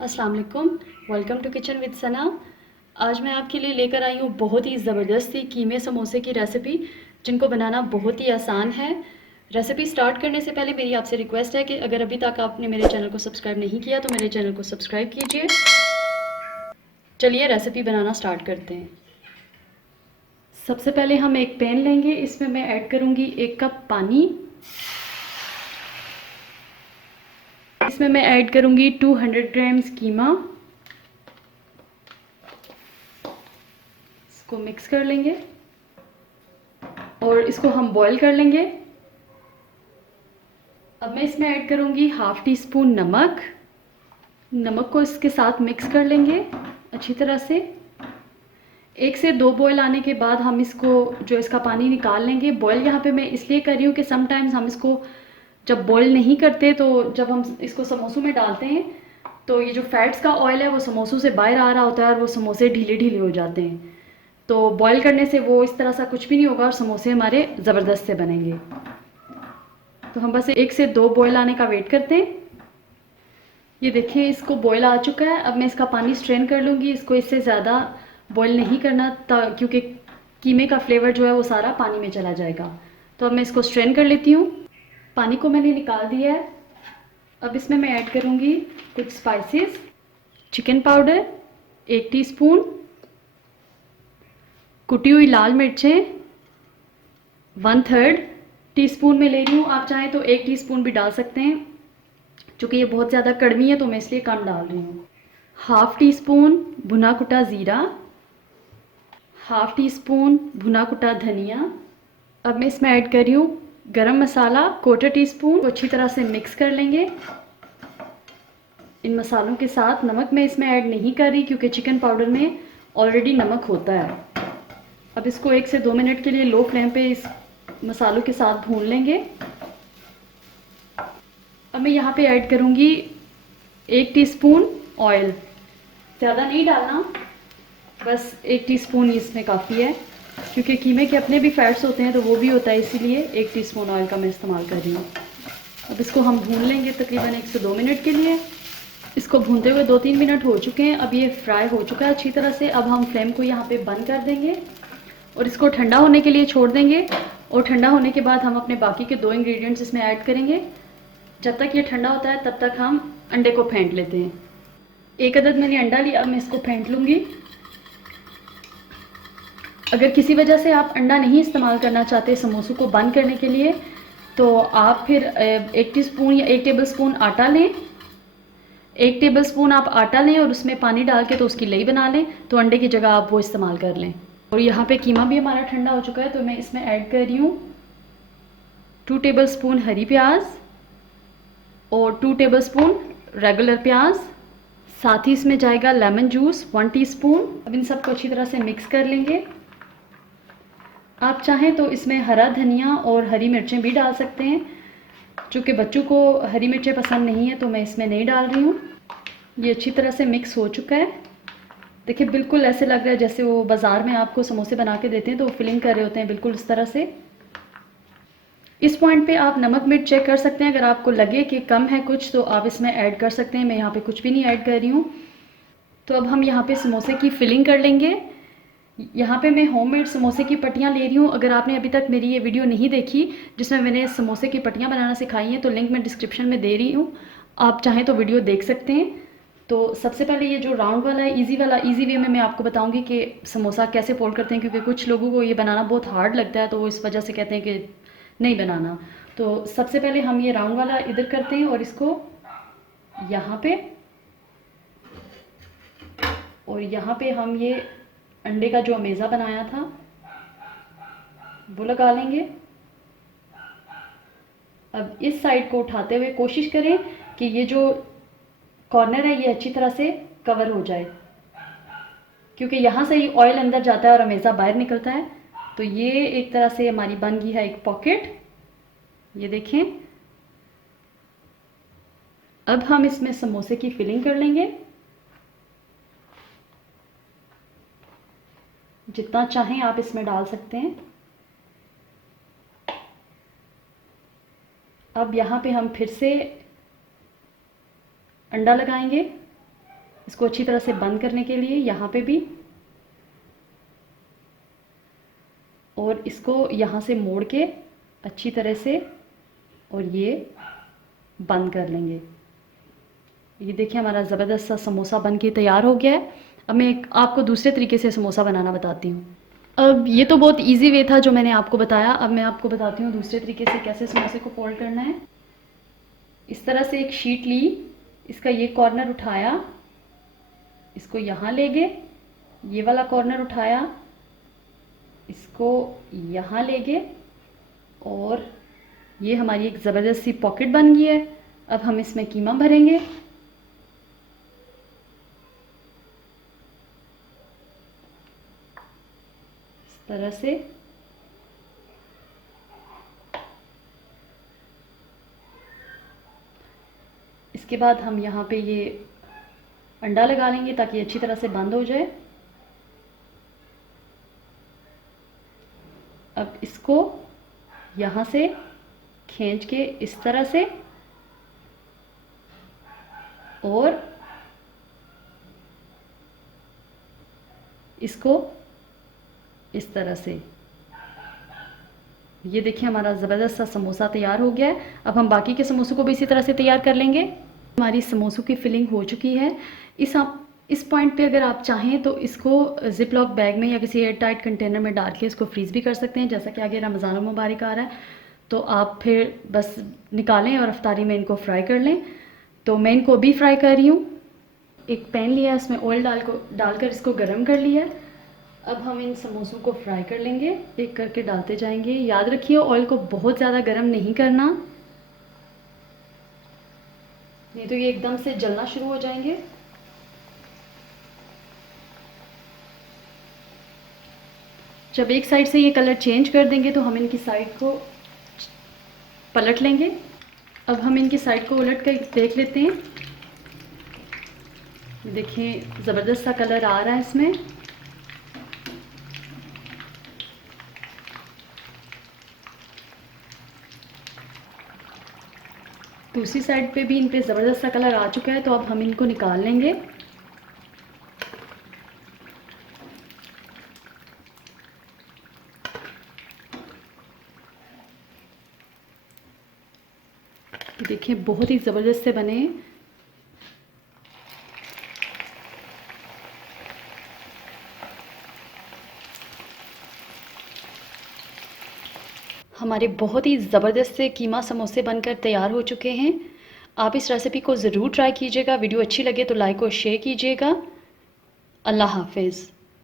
अस्सलाम वालेकुम। Welcome to kitchen with सना। आज मैं आपके लिए लेकर आई हूँ बहुत ही ज़बरदस्त सी कीमे समोसे की रेसिपी, जिनको बनाना बहुत ही आसान है। रेसिपी स्टार्ट करने से पहले मेरी आपसे रिक्वेस्ट है कि अगर अभी तक आपने मेरे चैनल को सब्सक्राइब नहीं किया तो मेरे चैनल को सब्सक्राइब कीजिए। चलिए रेसिपी बनाना स्टार्ट करते हैं। सबसे पहले हम एक पैन लेंगे, इसमें मैं ऐड करूँगी 1 कप पानी। इसमें मैं ऐड करूँगी 200 ग्राम्स कीमा। इसको मिक्स कर लेंगे और इसको हम बॉईल कर लेंगे। अब मैं इसमें ऐड करूँगी हाफ़ टी स्पून नमक। नमक को इसके साथ मिक्स कर लेंगे अच्छी तरह से। 1 से 2 बॉईल आने के बाद हम इसका पानी निकाल लेंगे। बॉईल यहाँ पे मैं इसलिए कर रही हूँ कि समटाइम्स हम इसको जब बॉईल नहीं करते तो जब हम इसको समोसों में डालते हैं तो ये जो फैट्स का ऑयल है वो समोसों से बाहर आ रहा होता है और वो समोसे ढीले ढीले हो जाते हैं। तो बॉईल करने से वो इस तरह सा कुछ भी नहीं होगा और समोसे हमारे ज़बरदस्त से बनेंगे। तो हम बस 1 से 2 बॉईल आने का वेट करते हैं। ये देखिए इसको बॉईल आ चुका है। अब मैं इसका पानी स्ट्रेन कर लूँगी। इसको इससे ज़्यादा बॉईल नहीं करना क्योंकि कीमे का फ्लेवर जो है वो सारा पानी में चला जाएगा। तो अब मैं इसको स्ट्रेन कर लेती हूँ। पानी को मैंने निकाल दिया है। अब इसमें मैं ऐड करूँगी कुछ स्पाइसेस। चिकन पाउडर 1 टीस्पून, कुटी हुई लाल मिर्चें 1/3 टीस्पून में ले रही हूँ। आप चाहें तो 1 टीस्पून भी डाल सकते हैं। चूँकि ये बहुत ज़्यादा कड़वी है तो मैं इसलिए कम डाल रही हूँ। हाफ़ टी स्पून भुना कुटा ज़ीरा, हाफ़ टी स्पून भुना कुटा धनिया। अब मैं इसमें ऐड कर रही हूँ गरम मसाला 1/4 टीस्पून। अच्छी तरह से मिक्स कर लेंगे। इन मसालों के साथ नमक मैं इसमें ऐड नहीं कर रही क्योंकि चिकन पाउडर में ऑलरेडी नमक होता है। अब इसको 1 से 2 मिनट के लिए लो फ्लेम पे इस मसालों के साथ भून लेंगे। अब मैं यहाँ पे ऐड करूँगी 1 टीस्पून ऑयल। ज़्यादा नहीं डालना, बस 1 टीस्पून इसमें काफ़ी है क्योंकि कीमे के अपने भी फैट्स होते हैं तो वो भी होता है, इसीलिए 1 टीस्पून ऑयल का मैं इस्तेमाल कर रही हूँ। अब इसको हम भून लेंगे तकरीबन 1 से 2 मिनट के लिए। इसको भूनते हुए 2-3 मिनट हो चुके हैं। अब ये फ्राई हो चुका है अच्छी तरह से। अब हम फ्लेम को यहाँ पे बंद कर देंगे और इसको ठंडा होने के लिए छोड़ देंगे। और ठंडा होने के बाद हम अपने बाकी के 2 इंग्रेडिएंट्स इसमें ऐड करेंगे। जब तक ये ठंडा होता है तब तक हम अंडे को फेंट लेते हैं। 1 अदद मैंने अंडा लिया, अब मैं इसको फेंट लूँगी। अगर किसी वजह से आप अंडा नहीं इस्तेमाल करना चाहते समोसों को बंद करने के लिए तो आप फिर 1 टीस्पून या 1 टेबलस्पून आटा लें। 1 टेबलस्पून आप आटा लें और उसमें पानी डाल के तो उसकी लई बना लें, तो अंडे की जगह आप वो इस्तेमाल कर लें। और यहाँ पे कीमा भी हमारा ठंडा हो चुका है तो मैं इसमें ऐड कर रही हूँ 2 टेबलस्पून हरी प्याज और 2 टेबलस्पून रेगुलर प्याज। साथ ही इसमें जाएगा लेमन जूस 1 टीस्पून। अब इन सबको अच्छी तरह से मिक्स कर लेंगे। आप चाहें तो इसमें हरा धनिया और हरी मिर्चें भी डाल सकते हैं। चूँकि बच्चों को हरी मिर्चें पसंद नहीं है तो मैं इसमें नहीं डाल रही हूँ। ये अच्छी तरह से मिक्स हो चुका है। देखिए बिल्कुल ऐसे लग रहा है जैसे वो बाज़ार में आपको समोसे बना के देते हैं तो फिलिंग कर रहे होते हैं, बिल्कुल इस तरह से। इस पॉइंट पे आप नमक मिर्च चेक कर सकते हैं। अगर आपको लगे कि कम है कुछ तो आप इसमें ऐड कर सकते हैं। मैं यहाँ पे कुछ भी नहीं ऐड कर रही हूँ। तो अब हम यहाँ पे समोसे की फिलिंग कर लेंगे। यहाँ पे मैं होममेड समोसे की पट्टियाँ ले रही हूँ। अगर आपने अभी तक मेरी ये वीडियो नहीं देखी जिसमें मैंने समोसे की पट्टियाँ बनाना सिखाई हैं तो लिंक मैं डिस्क्रिप्शन में दे रही हूँ, आप चाहें तो वीडियो देख सकते हैं। तो सबसे पहले ये जो राउंड वाला है इजी वे में मैं आपको बताऊंगी कि समोसा कैसे फोल्ड करते हैं, क्योंकि कुछ लोगों को ये बनाना बहुत हार्ड लगता है तो वो इस वजह से कहते हैं कि नहीं बनाना। तो सबसे पहले हम ये राउंड वाला इधर करते हैं और इसको यहाँ पे, और यहाँ पे हम ये अंडे का जो अमेज़ा बनाया था वो लगा लेंगे। अब इस साइड को उठाते हुए कोशिश करें कि ये जो कॉर्नर है ये अच्छी तरह से कवर हो जाए, क्योंकि यहाँ से ही ऑयल अंदर जाता है और अमेज़ा बाहर निकलता है। तो ये एक तरह से हमारी बन गई है एक पॉकेट। ये देखें। अब हम इसमें समोसे की फिलिंग कर लेंगे। जितना चाहें आप इसमें डाल सकते हैं। अब यहाँ पे हम फिर से अंडा लगाएंगे इसको अच्छी तरह से बंद करने के लिए यहाँ पे भी, और इसको यहाँ से मोड़ के अच्छी तरह से और ये बंद कर लेंगे। ये देखिए हमारा ज़बरदस्त सा समोसा बन के तैयार हो गया है। अब मैं आपको दूसरे तरीके से समोसा बनाना बताती हूँ। अब ये तो बहुत इजी वे था जो मैंने आपको बताया। अब मैं आपको बताती हूँ दूसरे तरीके से कैसे समोसे को फोल्ड करना है। इस तरह से एक शीट ली, इसका ये कॉर्नर उठाया, इसको यहाँ ले गए, ये वाला कॉर्नर उठाया, इसको यहाँ ले गए, और ये हमारी एक ज़बरदस्त सी पॉकेट बन गई है। अब हम इसमें कीमा भरेंगे। इस तरह से इसके बाद हम यहाँ पे ये अंडा लगा लेंगे ताकि अच्छी तरह से बंद हो जाए। अब इसको यहाँ से खींच के इस तरह से, और इसको इस तरह से, ये देखिए हमारा ज़बरदस्त सा समोसा तैयार हो गया है। अब हम बाकी के समोसों को भी इसी तरह से तैयार कर लेंगे। हमारी समोसों की फिलिंग हो चुकी है। इस पॉइंट पे अगर आप चाहें तो इसको ज़िप लॉक बैग में या किसी एयर टाइट कंटेनर में डाल के इसको फ्रीज़ भी कर सकते हैं। जैसा कि आगे रमज़ान मुबारक आ रहा है तो आप फिर बस निकालें और अफ्तारी में इनको फ्राई कर लें। तो मैं इनको अभी फ्राई कर रही हूँ। एक पैन लिया, इसमें ऑयल डालकर इसको गर्म कर लिया। अब हम इन समोसों को फ्राई कर लेंगे, एक करके डालते जाएंगे। याद रखिए ऑयल को बहुत ज़्यादा गर्म नहीं करना, नहीं तो ये एकदम से जलना शुरू हो जाएंगे। जब एक साइड से ये कलर चेंज कर देंगे तो हम इनकी साइड को पलट लेंगे। अब हम इनकी साइड को उलट कर देख लेते हैं। देखिए ज़बरदस्त सा कलर आ रहा है इसमें। दूसरी साइड पे भी इन पे ज़बरदस्त सा कलर आ चुका है, तो अब हम इनको निकाल लेंगे। देखिए बहुत ही ज़बरदस्त से बने हैं। हमारे बहुत ही ज़बरदस्त से कीमा समोसे बनकर तैयार हो चुके हैं। आप इस रेसिपी को ज़रूर ट्राई कीजिएगा। वीडियो अच्छी लगे तो लाइक और शेयर कीजिएगा। अल्लाह हाफ़िज़।